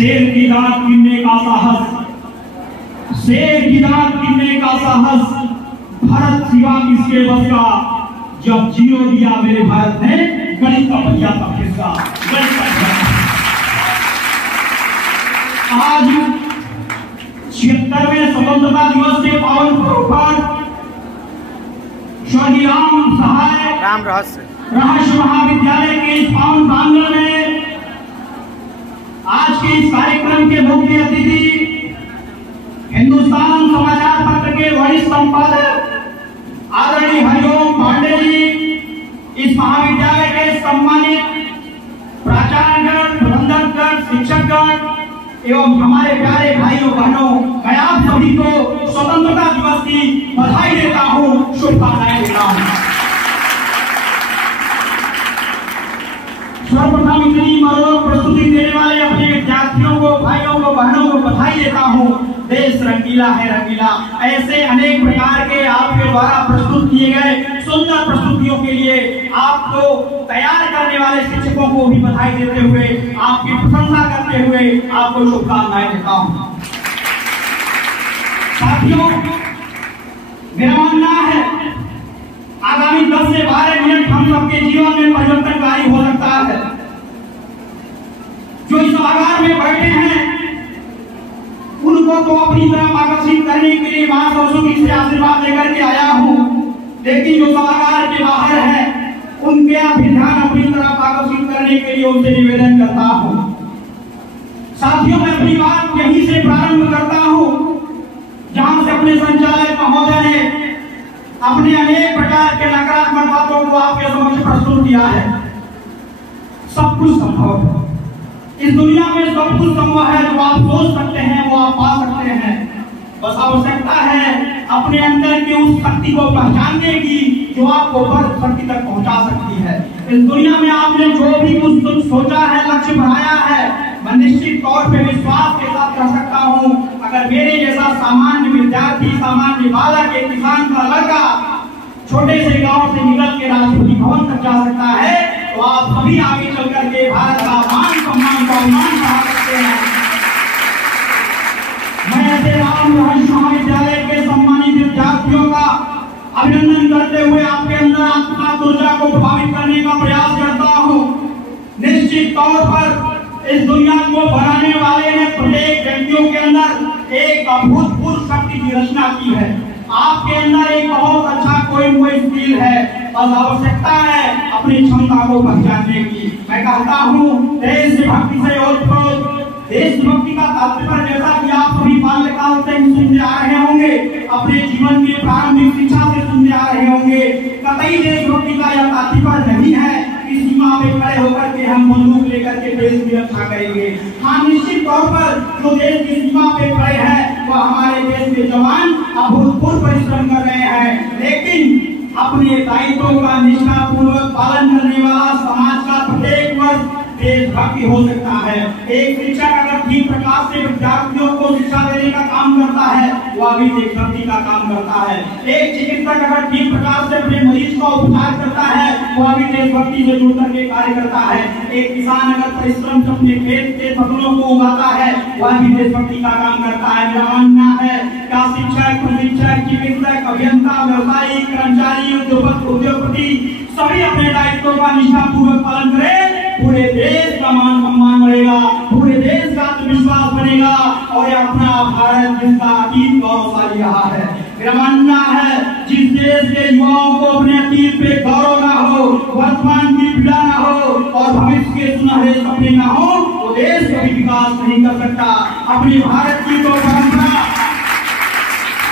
शेर की दांत गिनने का साहस, शेर की दांत गिनने का साहस, भारत सिवा किसके बस का, जब जीरो दिया मेरे भारत ने गणित का पहिया था किसका, गणित का। आज 76वें स्वतंत्रता दिवस के पावन पर्व पर स्वर्गीय राम सहाय राम रहस्य महाविद्यालय के इस पावन प्रांगण में आज के इस कार्यक्रम के मुख्य अतिथि हिंदुस्तान समाचार पत्र के वरिष्ठ संपादक आदरणीय हरिओम पांडे जी, इस महाविद्यालय के सम्मानित प्राचार्यगण, प्रबंधकगण, शिक्षकगण एवं हमारे प्यारे भाइयों बहनों, मैं आप सभी को स्वतंत्रता दिवस की बधाई देता हूं, शुभकामनाएं देता हूं। सर्वप्रथम इतनी मनोरम प्रस्तुति देने वाले अपने विद्यार्थियों को, भाइयों को, बहनों को बधाई देता हूं। देश रंगीला है रंगीला, ऐसे अनेक प्रकार के आपके द्वारा प्रस्तुत किए गए सुंदर प्रस्तुतियों के लिए आपको तैयार करने वाले शिक्षकों को भी बधाई देते हुए, आपकी प्रशंसा करते हुए आपको शुभकामनाएं देता हूं। साथियों, मेरा मानना है आगामी 10 से 12 मिनट हम सबके जीवन में परिवर्तनकारी हो सकता है। जो इस सभागार में बैठे हैं उनको तो अपनी तरफ आकर्षित करने के लिए मां सरस्वती से आशीर्वाद लेकर के आया हूं, लेकिन जो सभागार के बाहर है उनके भी ध्यान अपनी तरफ आकर्षित करने के लिए उनसे निवेदन करता हूं। साथियों, मैं अपनी बात यहीं से प्रारंभ करता हूं जहां से अपने संचालक महोदय ने अपने अनेक प्रकार के नकारात्मक बातों को आपके समक्ष प्रस्तुत किया है। सब कुछ संभव है इस दुनिया में, सब कुछ संभव है। जो आप सोच सकते हैं वो आप पा सकते हैं। बस आवश्यकता है अपने अंदर की उस शक्ति को पहचानने की जो आपको बर्फ शक्ति तक पहुंचा सकती है। इस दुनिया में आपने जो भी कुछ सोचा है, लक्ष्य बनाया है, मैं निश्चित तौर पे विश्वास के साथ कह सकता हूं, अगर मेरे जैसा सामान्य विद्यार्थी, सामान्य बालक, एक किसान का लड़का छोटे से गांव से निकल के राष्ट्रपति भवन तक जा सकता है, तो आप सभी आगे चल करके भारत का मान सम्मान का उन्नयन बढ़ा सकते हैं। मैं ऐसे राम रहस्य महाविद्यालय के सम्मानित विद्यार्थियों का अभिनंदन करते हुए आपके अंदर आत्मा ऊर्जा को प्रभावित करने का प्रयास करता हूं। निश्चित तौर पर इस दुनिया को बनाने वाले ने प्रत्येक व्यक्तियों के अंदर एक अभूतपूर्व शक्ति की रचना की है। आपके अंदर एक बहुत अच्छा कोई स्किल है, बस आवश्यकता है अपनी क्षमता को पहचानने की। मैं कहता हूँ देशभक्ति से ओतप्रोत, देशभक्ति का तात्पर्य जैसा कि आप सभी बाल्यकाल से सुनते आ रहे होंगे, अपने जीवन की प्रारंभिक शिक्षा से सुनते आ रहे होंगे, कतई देशभक्ति का यह तात्पर्य नहीं है कि सीमा पे खड़े होकर के हम बंदूक लेकर के देश की रक्षा करेंगे। हाँ, निश्चित तौर पर जो देश की सीमा पे खड़े हैं वह हमारे देश के जवान अभूतपूर्व परिश्रम कर रहे हैं, लेकिन अपने दायित्वों का निष्ठापूर्वक पालन करने वाला समाज का प्रत्येक वर्ग देशभक्ति हो सकता है। एक शिक्षक अगर ठीक प्रकार से विद्यार्थियों को शिक्षा देने का काम करता है वह भी देशभक्ति का काम करता है। एक चिकित्सक अगर ठीक प्रकार से अपने मरीज का उपचार करता है वह भी देशभक्ति से जुड़ करके कार्य करता है। एक किसान अगर परिश्रम से अपने खेत के फसलों को उगाता है वह भी देशभक्ति का काम करता है। मेरा मानना है क्या शिक्षक, प्रशिक्षक, चिकित्सक, अभियंता, व्यवसायी, कर्मचारी, उद्योगपति सभी अपने दायित्वों का निष्ठापूर्वक पालन करें, पूरे देश का मान सम्मान बढ़ेगा, पूरे देश का आत्मविश्वास बनेगा और ये अपना भारत जिसका अतीत गौरवशाली रहा है। मेरा मानना है जिस देश के युवाओं को अपने अतीत पे गौरव ना हो, वर्तमान की पीड़ा ना हो और भविष्य के सुनहरे सपने ना हो, वो देश कभी विकास नहीं कर सकता। अपने भारत की तो परंपरा,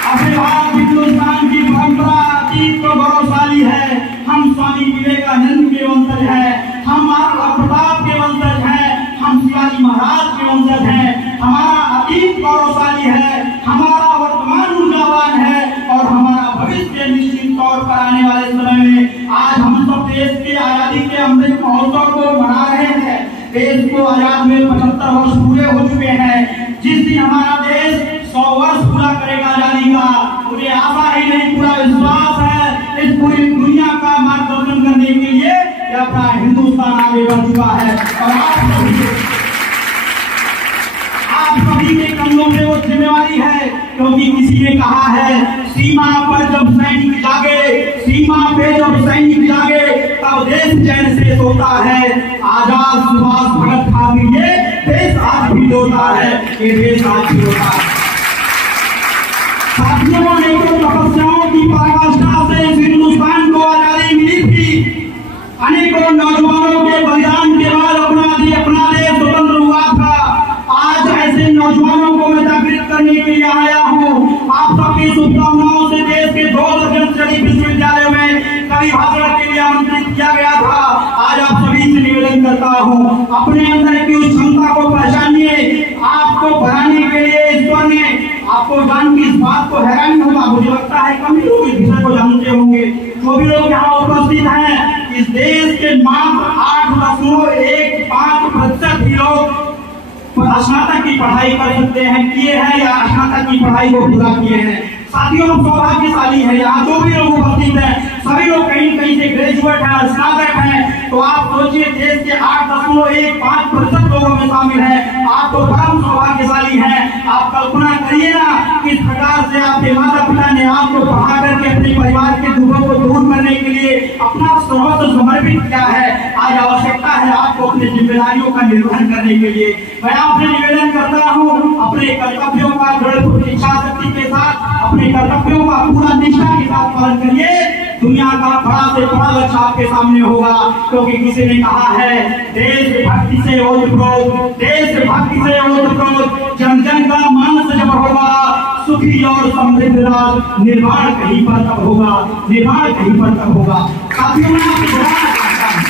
अपने भारत हिंदुस्तान की परंपरा अतीत तो गौरवशाली है। हम स्वामी विवेकानंद के वंशज हैं, हम महाराणा प्रताप के वंशज हैं, हम शिवाजी महाराज के वंशज हैं। हमारा अतीत गौरवशाली है, हमारा वर्तमान ऊर्जावान है और हमारा भविष्य निश्चित तौर पर आने वाले समय में। आज हम सब देश के आजादी के अमृत महोत्सव को मना रहे हैं। देश को आजाद में 75 वर्ष पूरे हो चुके हैं। जिस दिन हमारा देश 100 वर्ष पूरा करेगा आजादी का, मुझे आशा ही नहीं पूरा विश्वास है इस पूरी दुनिया का मार्गदर्शन करने के लिए अपना हिंदुस्तान आगे बढ़ चुका है। और आप आप सभी के कंधों पे वो जिम्मेवारी है, क्योंकि किसी ने कहा है सीमा पर जब सैनिक जागे, सीमा पे जब सैनिक जागे तब देश चैन से सोता है। आजाद सुभाष भगत था ये देश आज भी रोता है, ये देश आज भी रोता है। साथियों, अनेकों तपस्याओं की पराकाष्ठा से हिंदुस्तान को आजादी मिली थी। अनेकों नौजवानों के बलिदान के बाद अपना देश स्वतंत्र हुआ था। आज ऐसे नौजवानों को मैं जागृत करने के लिए आया हूँ। आप सबकी शुभकामनाओं से देश के 2 दर्जन से अधिक विश्वविद्यालयों में कवि भाषण के लिए आमंत्रित किया गया था। आज आप सभी से निवेदन करता हूँ, अपने अंदर की उस क्षमता को पहचानिए। आपको बढ़ाने के लिए ईश्वर ने आपको जान की इस बात को हैरानी होगा, मुझे लगता है कम लोग इस विषय को जानते होंगे। जो भी लोग यहाँ उपस्थित हैं, इस देश के मात्र 8.15% ही लोग स्नातक की पढ़ाई कर सकते हैं, किए हैं या स्नातक की पढ़ाई को पूरा किए हैं। साथियों, सौभाग्यशाली है यहाँ जो भी लोग उपस्थित हैं, सभी लोग कहीं कहीं से ग्रेजुएट है, स्नातक है। तो आप सोचिए, देश के 8.15% लोगों में शामिल है। आप तो परम सौभाग्यशाली हैं। आप कल्पना करिए ना, किस प्रकार से आपके माता पिता ने आपको पढ़ा करके अपने परिवार के दुखों को दूर करने के लिए अपना सर्वस्व समर्पित किया है। आज आवश्यकता है आपको अपनी जिम्मेदारियों का निर्वहन करने के लिए। मैं आपसे निवेदन करता हूँ, अपने कर्तव्यों का दृढ़ इच्छा शक्ति के साथ, अपने कर्तव्यों का पूरा निष्ठा के साथ पालन करिए। दुनिया का बड़ा से बड़ा लक्ष्य आपके सामने होगा, क्योंकि किसी ने कहा है देशभक्ति से ओतप्रोत, देशभक्ति से ओतप्रोत जन जन का मानस जब होगा, सुखी और समृद्ध राष्ट्र निर्माण कहीं पर तब होगा, निर्माण कहीं पर तब होगा। साथियों, मैं आपको बताना चाहता हूं,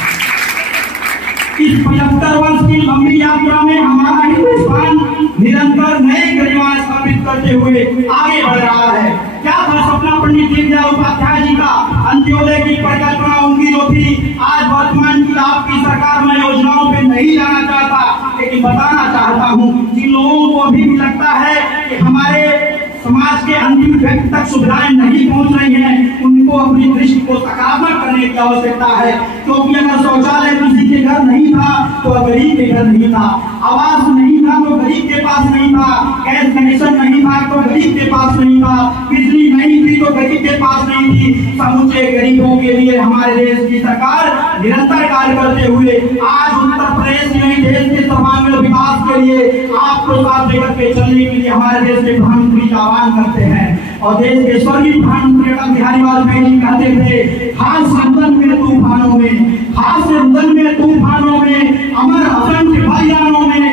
इस 75 वर्ष की लंबी यात्रा में हमारा हिंदुस्तान निरंतर नए गरिमा स्थापित करते हुए आगे बढ़ रहा है। क्या था सपना पंडित दीनदयाल उपाध्याय जी का? अंत्योदय की परिकल्पना उनकी जो थी, आज वर्तमान की आपकी सरकार में योजनाओं पे नहीं जाना चाहता, लेकिन बताना चाहता हूँ जिन लोगों को अभी भी लगता है कि हमारे समाज के अंतिम व्यक्ति तक सुविधाएं नहीं पहुंच रही हैं, उनको अपनी दृष्टि को सकारात्मक करने की आवश्यकता है। क्योंकि अगर शौचालय किसी के घर नहीं था तो गरीब के घर नहीं था, आवास नहीं था तो गरीब के पास नहीं था, गैस कनेक्शन नहीं था तो गरीब के पास नहीं था, बिजली नहीं थी तो गरीब के पास नहीं थी। समूचे गरीबों के लिए हमारे देश की सरकार निरंतर कार्य करते हुए आज उत्तर प्रदेश में देश के सर्वांगीण विकास के लिए आपको साथ लेकर के चलने के लिए हमारे देश के प्रधानमंत्री का आह्वान करते हैं। और देश के स्वर्गीय प्रधानमंत्री अटल बिहारी वाजपेयी जी कहते थे, खास सदन में तूफानों में, खास सदन में तूफानों में, अमर असंख्य बलिदानों में,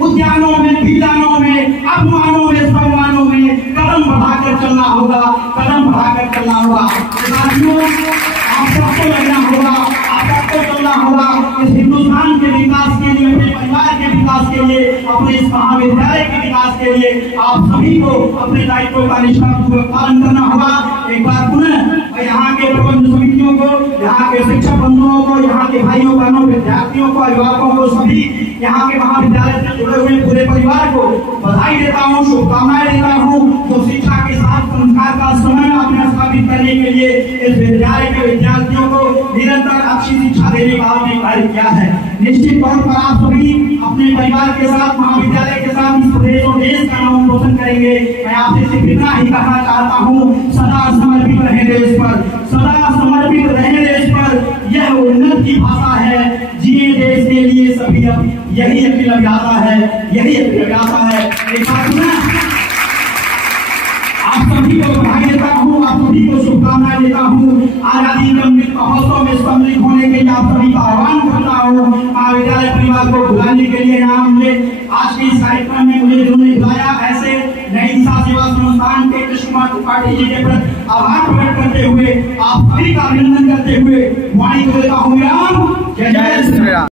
उद्यानों में, खिलानों में, अपमानों में, सम्मानों में कदम बढ़ाकर चलना होगा, कदम बढ़ाकर चलना होगा। साथियों, आप सबको लगना होगा, आप सबको चलना होगा इस हिंदुस्तान के विकास के लिए, अपने परिवार के विकास के लिए, अपने इस महाविद्यालय के विकास के लिए आप सभी को अपने दायित्वों का निष्ठापूर्वक पालन करना होगा। एक बार पुनः यहाँ के प्रबंध समितियों को, यहाँ के शिक्षक बंधुओं को, यहाँ के भाइयों बहनों, विद्यार्थियों को, अभिभावकों को, सभी यहाँ के महाविद्यालय से जुड़े हुए पूरे परिवार को बधाई देता हूँ, शुभकामनाएं देता हूँ। जो शिक्षा के साथ संस्कार का समय आपने स्थापित करने के लिए इस विद्यालय के विद्यार्थियों को निरंतर अच्छी शिक्षा देने का आपने कार्य किया है। निश्चित तौर पर आप सभी अपने परिवार के साथ, महाविद्यालय के साथ इस प्रदेश और देश का नाम रोशन करेंगे। मैं आपसे सिर्फ इतना ही कहना चाहता हूँ, सदा समर्पित रहे देश पर, सदा समर्पित रहे देश पर। यह उन्नत की भाषा है, जिए देश के लिए सभी अब यही अपील अभिलाषा है, यही अपील अभिलाषा है। एक बार पुनः आप सभी को बधाई देता हूँ, आप सभी को शुभकामनाएं देता हूँ। आजादी के अमृत महोत्सव में सम्मिलित होने के लिए आप सभी का आह्वान करता हूँ। महाविद्यालय परिवार को बुलाने के लिए यहाँ मुझे आज के इस कार्यक्रम में मुझे जिन्होंने बुलाया, ऐसे नई दिशा सेवा संस्थान के कृष्ण कुमार त्रिपाठी जी के प्रति आभार प्रकट करते हुए, आप सभी का अभिनंदन करते हुए वाणी को देता हूँ। जय जय श्री राम।